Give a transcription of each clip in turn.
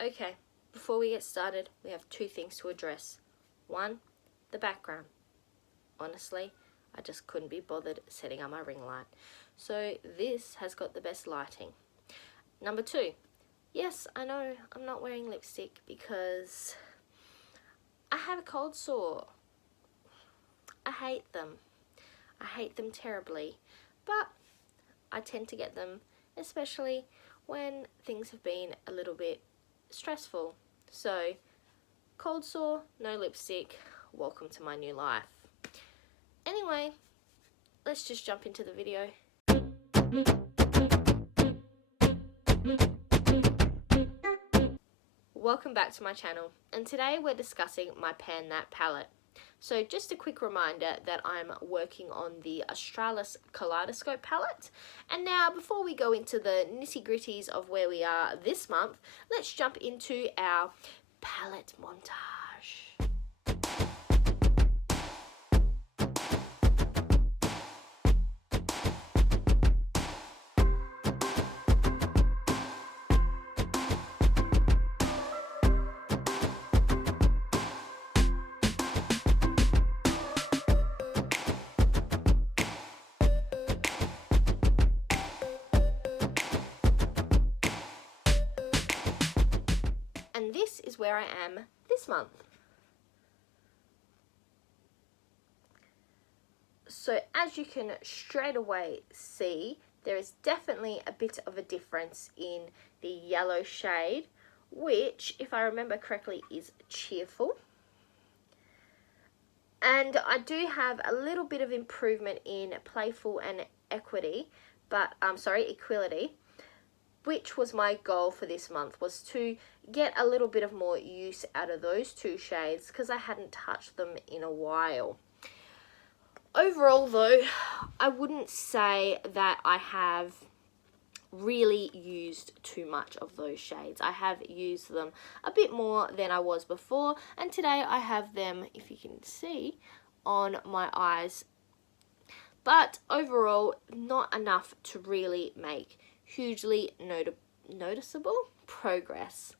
Okay, before we get started, we have two things to address. One, the background. Honestly, I just couldn't be bothered setting up my ring light. So this has got the best lighting. Number two, yes, I know I'm not wearing lipstick because I have a cold sore. I hate them. I hate them terribly. But I tend to get them, especially when things have been a little bit stressful. So, cold sore, no lipstick, welcome to my new life. Anyway, let's just jump into the video. Welcome back to my channel, and today we're discussing my Pan That palette. So just a quick reminder that I'm working on the Australis Kaleidoscope palette. And now, before we go into the nitty-gritties of where we are this month, let's jump into our palette montage. And this is where I am this month. So as you can straight away see, there is definitely a bit of a difference in the yellow shade, which, if I remember correctly, is Cheerful. And I do have a little bit of improvement in Playful and Equality, which was my goal for this month, was to get a little bit of more use out of those two shades because I hadn't touched them in a while. Overall though, I wouldn't say that I have really used too much of those shades. I have used them a bit more than I was before, and today I have them, if you can see, on my eyes. But overall, not enough to really make hugely noticeable progress.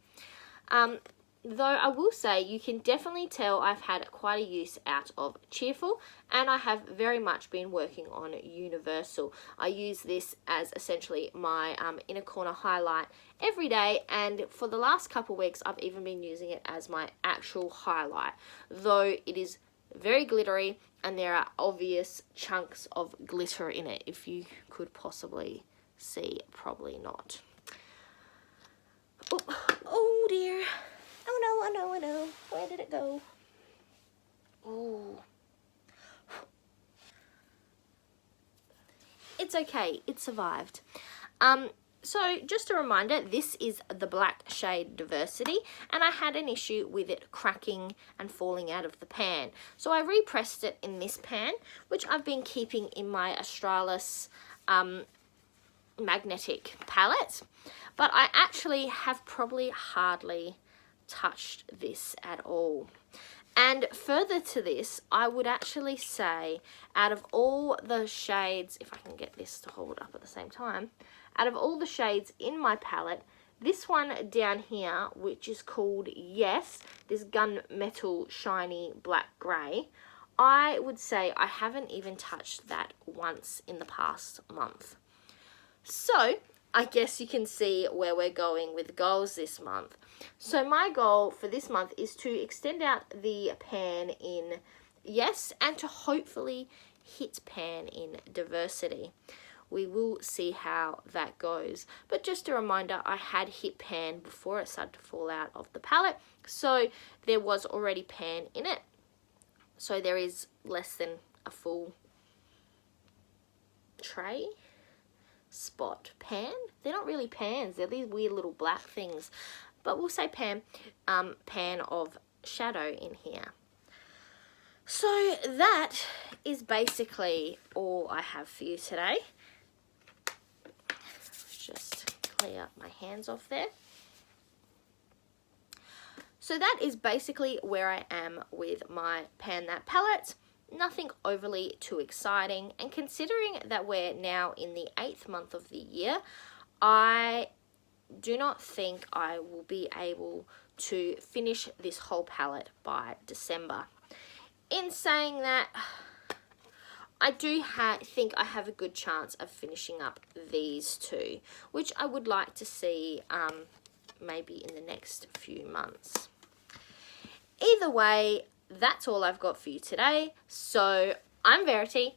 Though I will say you can definitely tell I've had quite a use out of Cheerful, and I have very much been working on Universal. I use this as essentially my inner corner highlight every day, and for the last couple of weeks I've even been using it as my actual highlight, though it is very glittery and there are obvious chunks of glitter in it. If you could possibly see, probably not. Oh dear. Oh no, where did it go? Oh. It's okay, it survived. So just a reminder, this is the black shade Diversity, and I had an issue with it cracking and falling out of the pan. So I repressed it in this pan, which I've been keeping in my Australis magnetic palette, but I actually have probably hardly touched this at all. And further to this, I would actually say, out of all the shades, if I can get this to hold up at the same time, out of all the shades in my palette, this one down here, which is called Yes, this gunmetal shiny black grey, I would say I haven't even touched that once in the past month. So I guess you can see where we're going with goals this month. So my goal for this month is to extend out the pan in Yes, and to hopefully hit pan in Diversity. We will see how that goes. But just a reminder, I had hit pan before it started to fall out of the palette, so there was already pan in it. So there is less than a full tray spot pan. They're not really pans, they're these weird little black things, but we'll say pan of shadow in here. So that is basically all I have for you today. Just clear my hands off there. So that is basically where I am with my Pan That palette. Nothing overly too exciting, and considering that we're now in the 8th month of the year, I do not think I will be able to finish this whole palette by December. In saying that, I do think I have a good chance of finishing up these two, which I would like to see maybe in the next few months. Either way, that's all I've got for you today. So I'm Verity.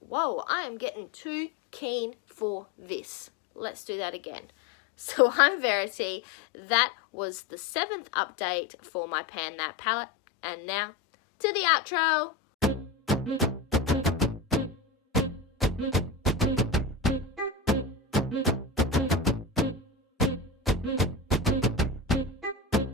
Whoa, I am getting too keen for this. Let's do that again. So I'm Verity. That was the 7th update for my Pan That palette. And now to the outro.